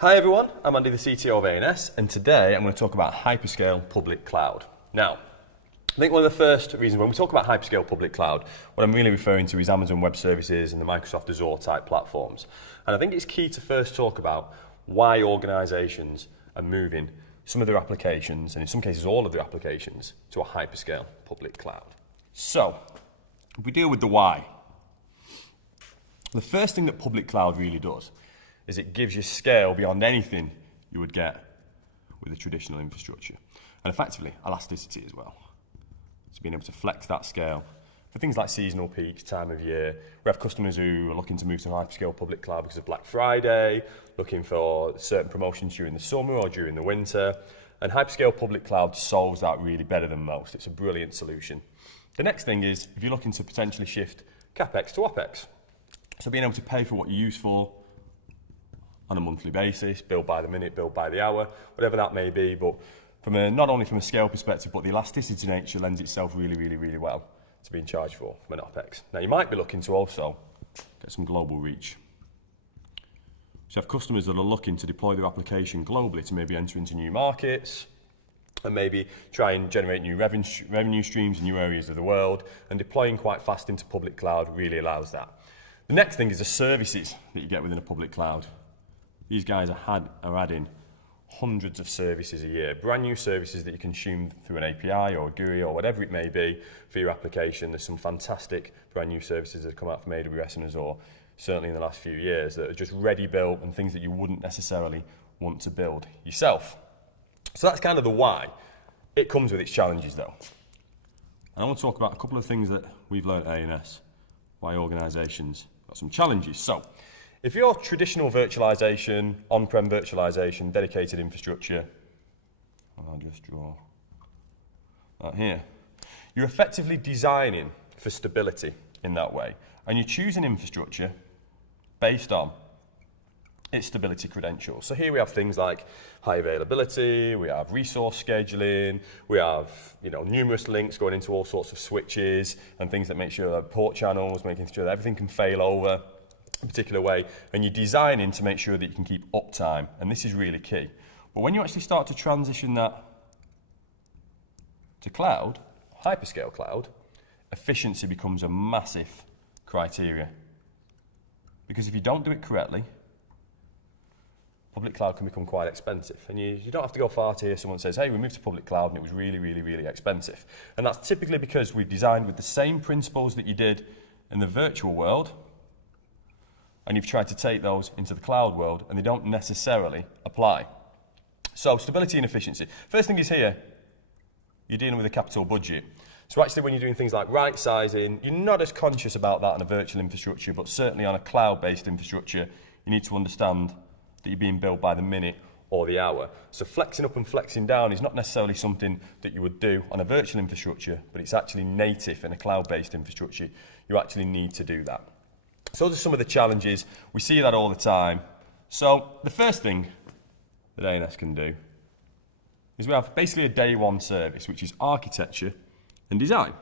Hi everyone, I'm Andy, the CTO of ANS, and today I'm going to talk about hyperscale public cloud. Now, I think one of the first reasons when we talk about hyperscale public cloud, what I'm really referring to is Amazon Web Services and the Microsoft Azure type platforms. And I think it's key to first talk about why organizations are moving some of their applications, and in some cases all of their applications, to a hyperscale public cloud. So, if we deal with the why, the first thing that public cloud really does is it gives you scale beyond anything you would get with a traditional infrastructure. And effectively, elasticity as well. So being able to flex that scale for things like seasonal peaks, time of year. We have customers who are looking to move to hyperscale public cloud because of Black Friday, looking for certain promotions during the summer or during the winter. And hyperscale public cloud solves that really better than most. It's a brilliant solution. The next thing is if you're looking to potentially shift CapEx to OpEx. So being able to pay for what you use for on a monthly basis, billed by the minute, billed by the hour, whatever that may be. But not only from a scale perspective, but the elasticity nature lends itself really well to being charged for from an OpEx. Now you might be looking to also get some global reach. So you have customers that are looking to deploy their application globally to maybe enter into new markets and maybe try and generate new revenue streams in new areas of the world, and deploying quite fast into public cloud really allows that. The next thing is the services that you get within a public cloud. These guys are adding hundreds of services a year, brand new services that you consume through an API or a GUI or whatever it may be for your application. There's some fantastic brand new services that have come out from AWS and Azure, certainly in the last few years, that are just ready built and things that you wouldn't necessarily want to build yourself. So that's kind of the why. It comes with its challenges though. And I want to talk about a couple of things that we've learned at ANS, why organizations got some challenges. So, if you're traditional virtualization, on-prem virtualization, dedicated infrastructure, I'll just draw that here. You're effectively designing for stability in that way. And you're choosing infrastructure based on its stability credentials. So here we have things like high availability, we have resource scheduling, we have numerous links going into all sorts of switches and things that make sure that port channels, making sure that everything can fail over a particular way, and you're designing to make sure that you can keep uptime, and this is really key. But when you actually start to transition that to cloud, hyperscale cloud, efficiency becomes a massive criteria. Because if you don't do it correctly, public cloud can become quite expensive, and you don't have to go far to hear someone says, hey, we moved to public cloud and it was really expensive. And that's typically because we've designed with the same principles that you did in the virtual world, and you've tried to take those into the cloud world, and they don't necessarily apply. So stability and efficiency. First thing is here, you're dealing with a capital budget. So actually when you're doing things like right sizing, you're not as conscious about that on a virtual infrastructure, but certainly on a cloud-based infrastructure, you need to understand that you're being billed by the minute or the hour. So flexing up and flexing down is not necessarily something that you would do on a virtual infrastructure, but it's actually native in a cloud-based infrastructure. You actually need to do that. So those are some of the challenges. We see that all the time. So the first thing that ANS can do is we have basically a day one service, which is architecture and design.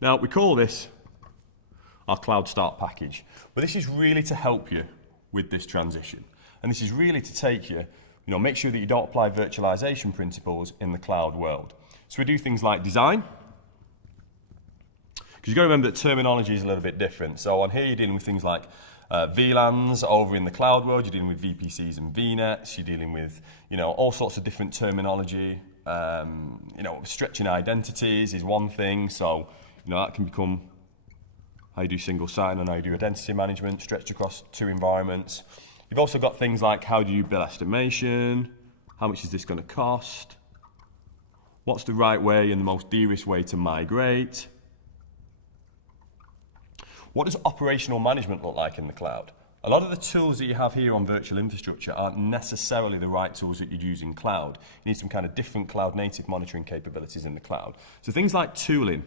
Now we call this our Cloud Start package, but this is really to help you with this transition. And this is really to take you, make sure that you don't apply virtualization principles in the cloud world. So we do things like design, because you've got to remember that terminology is a little bit different. So on here you're dealing with things like VLANs. Over in the cloud world you're dealing with VPCs and VNets. You're dealing with all sorts of different terminology. Stretching identities is one thing. So that can become how you do single sign-on, how you do identity management stretched across two environments. You've also got things like how do you bill estimation, how much is this going to cost, what's the right way and the most de-risk way to migrate. What does operational management look like in the cloud? A lot of the tools that you have here on virtual infrastructure aren't necessarily the right tools that you'd use in cloud. You need some kind of different cloud native monitoring capabilities in the cloud. So things like tooling.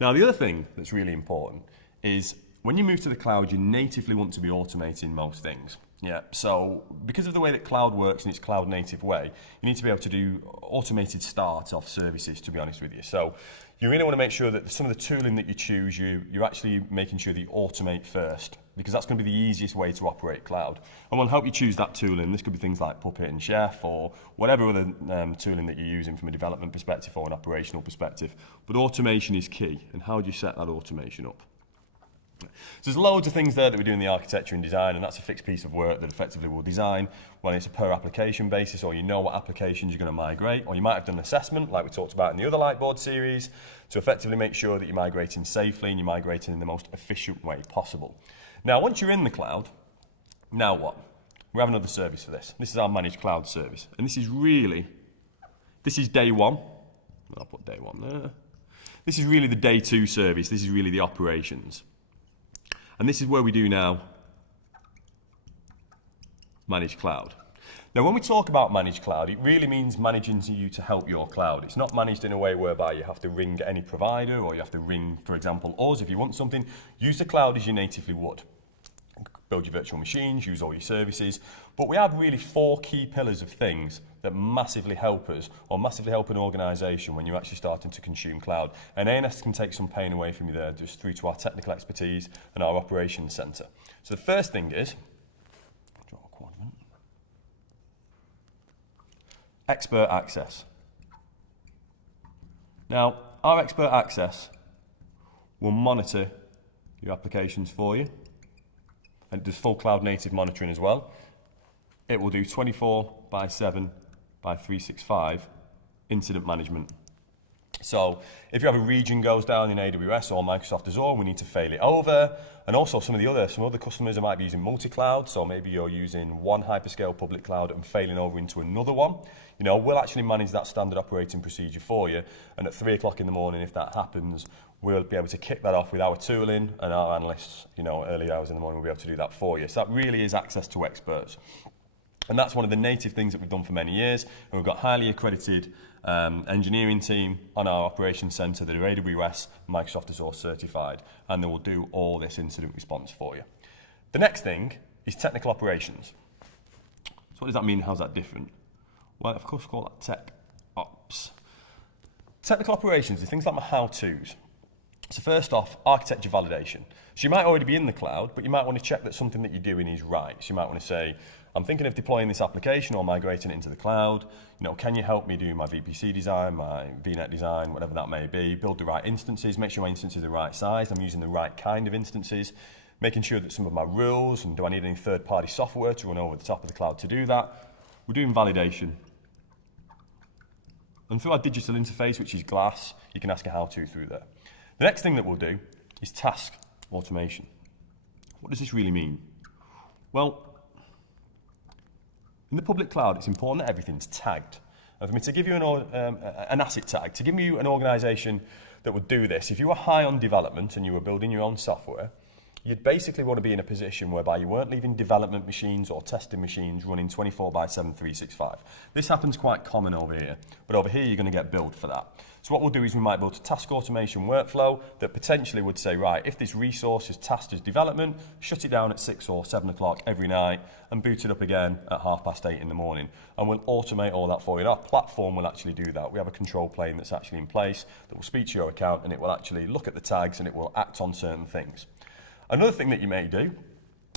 Now the other thing that's really important is when you move to the cloud, you natively want to be automating most things. Yeah, so because of the way that cloud works in its cloud native way, you need to be able to do automated start off services, to be honest with you. So you really want to make sure that some of the tooling that you choose, you're actually making sure that you automate first, because that's going to be the easiest way to operate cloud. And we'll help you choose that tooling. This could be things like Puppet and Chef or whatever other tooling that you're using from a development perspective or an operational perspective. But automation is key. And how do you set that automation up? So there's loads of things there that we do in the architecture and design, and that's a fixed piece of work that effectively we'll design when it's a per application basis, or you know what applications you're going to migrate, or you might have done an assessment like we talked about in the other Lightboard series to effectively make sure that you're migrating safely and you're migrating in the most efficient way possible. Now, once you're in the cloud, now what? We have another service for this. This is our managed cloud service, and this is day one. I'll put day one there. This is really the day two service. This is really the operations. And this is where we do now managed cloud. Now, when we talk about managed cloud, it really means managing you to help your cloud. It's not managed in a way whereby you have to ring any provider or you have to ring, for example, us. If you want something, use the cloud as you natively would. Build your virtual machines, use all your services. But we have really 4 key pillars of things that massively help us or massively help an organisation when you're actually starting to consume cloud. And ANS can take some pain away from you there just through to our technical expertise and our operations centre. So the first thing is, draw a quadrant, expert access. Now, our expert access will monitor your applications for you. And it does full cloud native monitoring as well. It will do 24/7/365 incident management. So if you have a region goes down in AWS or Microsoft Azure, we need to fail it over. And also some other customers might be using multi-cloud. So maybe you're using one hyperscale public cloud and failing over into another one. You know, we'll actually manage that standard operating procedure for you. And at 3 o'clock in the morning, if that happens, we'll be able to kick that off with our tooling, and our analysts, you know, early hours in the morning will be able to do that for you. So that really is access to experts. And that's one of the native things that we've done for many years. And we've got highly accredited engineering team on our operations centre that are AWS, Microsoft Azure certified, and they will do all this incident response for you. The next thing is technical operations. So what does that mean? How's that different? Well, of course, we call that tech ops. Technical operations are things like my how-tos. So first off, architecture validation. So you might already be in the cloud, but you might want to check that something that you're doing is right. So you might want to say, I'm thinking of deploying this application or migrating it into the cloud. You know, can you help me do my VPC design, my VNet design, whatever that may be, build the right instances, make sure my instances are the right size, I'm using the right kind of instances, making sure that some of my rules, and do I need any third-party software to run over the top of the cloud to do that? We're doing validation. And through our digital interface, which is Glass, you can ask a how-to through there. The next thing that we'll do is task automation. What does this really mean? Well, in the public cloud, it's important that everything's tagged. And for me to give you an asset tag, to give you an organisation that would do this, if you were high on development and you were building your own software, you'd basically want to be in a position whereby you weren't leaving development machines or testing machines running 24/7, 365. This happens quite common over here, but over here you're going to get billed for that. So what we'll do is we might build a task automation workflow that potentially would say, right, if this resource is tasked as development, shut it down at 6 or 7 o'clock every night and boot it up again at 8:30 in the morning. And we'll automate all that for you. And our platform will actually do that. We have a control plane that's actually in place that will speak to your account, and it will actually look at the tags and it will act on certain things. Another thing that you may do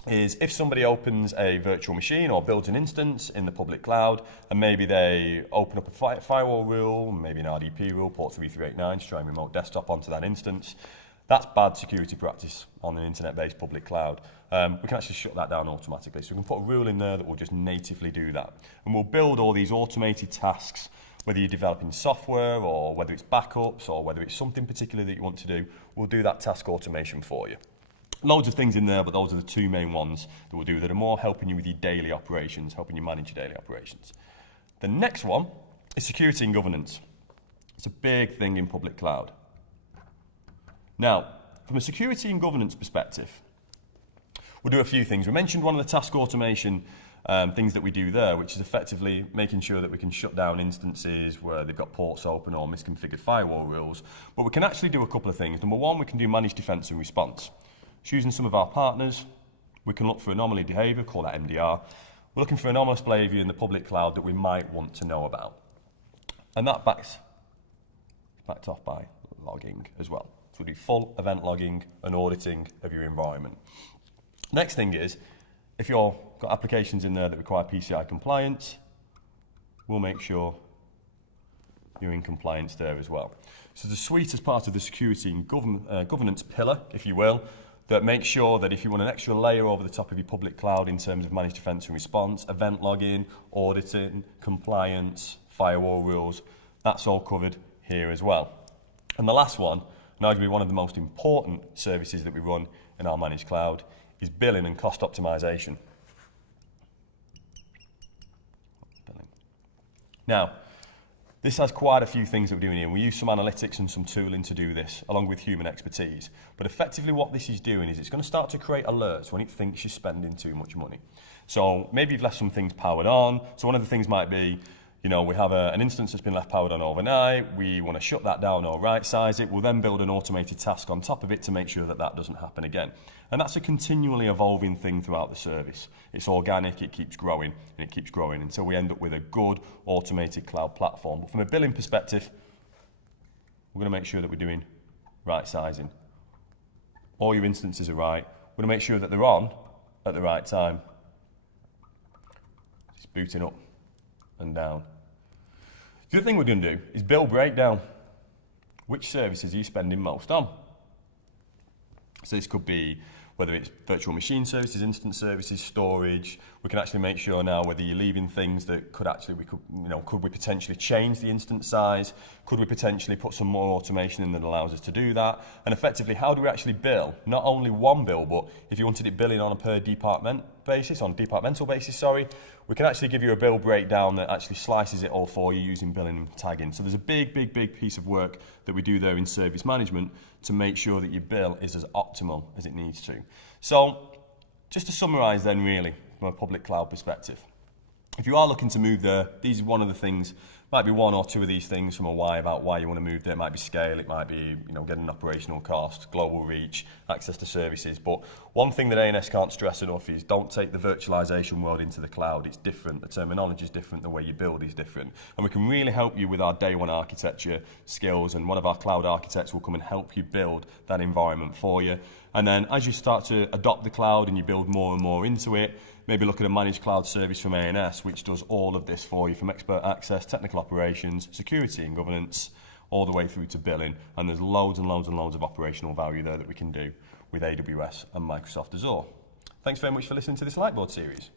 is if somebody opens a virtual machine or builds an instance in the public cloud, and maybe they open up a firewall rule, maybe an RDP rule, port 3389 to try and remote desktop onto that instance, that's bad security practice on an internet-based public cloud. We can actually shut that down automatically. So we can put a rule in there that will just natively do that. And we'll build all these automated tasks, whether you're developing software or whether it's backups or whether it's something particular that you want to do, we'll do that task automation for you. Loads of things in there, but those are the 2 main ones that we'll do that are more helping you with your daily operations, helping you manage your daily operations. The next one is security and governance. It's a big thing in public cloud. Now, from a security and governance perspective, we'll do a few things. We mentioned one of the task automation things that we do there, which is effectively making sure that we can shut down instances where they've got ports open or misconfigured firewall rules. But we can actually do a couple of things. Number one, we can do managed defense and response. Choosing some of our partners, we can look for anomaly behavior, call that MDR. We're looking for anomalous behavior in the public cloud that we might want to know about. And that backed off by logging as well. So we do full event logging and auditing of your environment. Next thing is, if you've got applications in there that require PCI compliance, we'll make sure you're in compliance there as well. So the suite is part of the security and governance pillar, if you will, that makes sure that if you want an extra layer over the top of your public cloud in terms of managed defense and response, event logging, auditing, compliance, firewall rules, that's all covered here as well. And the last one, and arguably one of the most important services that we run in our managed cloud, is billing and cost optimization. Now, this has quite a few things that we're doing here. We use some analytics and some tooling to do this, along with human expertise. But effectively what this is doing is it's going to start to create alerts when it thinks you're spending too much money. So maybe you've left some things powered on. So one of the things might be, you know, we have an instance that's been left powered on overnight. We want to shut that down or right size it. We'll then build an automated task on top of it to make sure that that doesn't happen again. And that's a continually evolving thing throughout the service. It's organic, it keeps growing, and it keeps growing until we end up with a good automated cloud platform. But from a billing perspective, we're going to make sure that we're doing right sizing. All your instances are right. We're going to make sure that they're on at the right time. It's booting up and down. The other thing we're going to do is bill breakdown. Which services are you spending most on? So this could be whether it's virtual machine services, instance services, storage. We can actually make sure now whether you're leaving things that could we potentially change the instance size? Could we potentially put some more automation in that allows us to do that? And effectively, how do we actually bill? Not only one bill, but if you wanted it billing on a per departmental basis, we can actually give you a bill breakdown that actually slices it all for you using billing and tagging. So there's a big piece of work that we do there in service management to make sure that your bill is as optimal as it needs to. So just to summarise then really from a public cloud perspective, if you are looking to move there, these are one of the things, might be one or two of these things from a why about why you want to move there. It might be scale, it might be getting an operational cost, global reach, access to services. But one thing that ANS can't stress enough is don't take the virtualization world into the cloud. It's different, the terminology is different, the way you build is different. And we can really help you with our day one architecture skills, and one of our cloud architects will come and help you build that environment for you. And then as you start to adopt the cloud and you build more and more into it, maybe look at a managed cloud service from ANS, which does all of this for you, from expert access, technical operations, security and governance, all the way through to billing. And there's loads and loads and loads of operational value there that we can do with AWS and Microsoft Azure. Thanks very much for listening to this Lightboard series.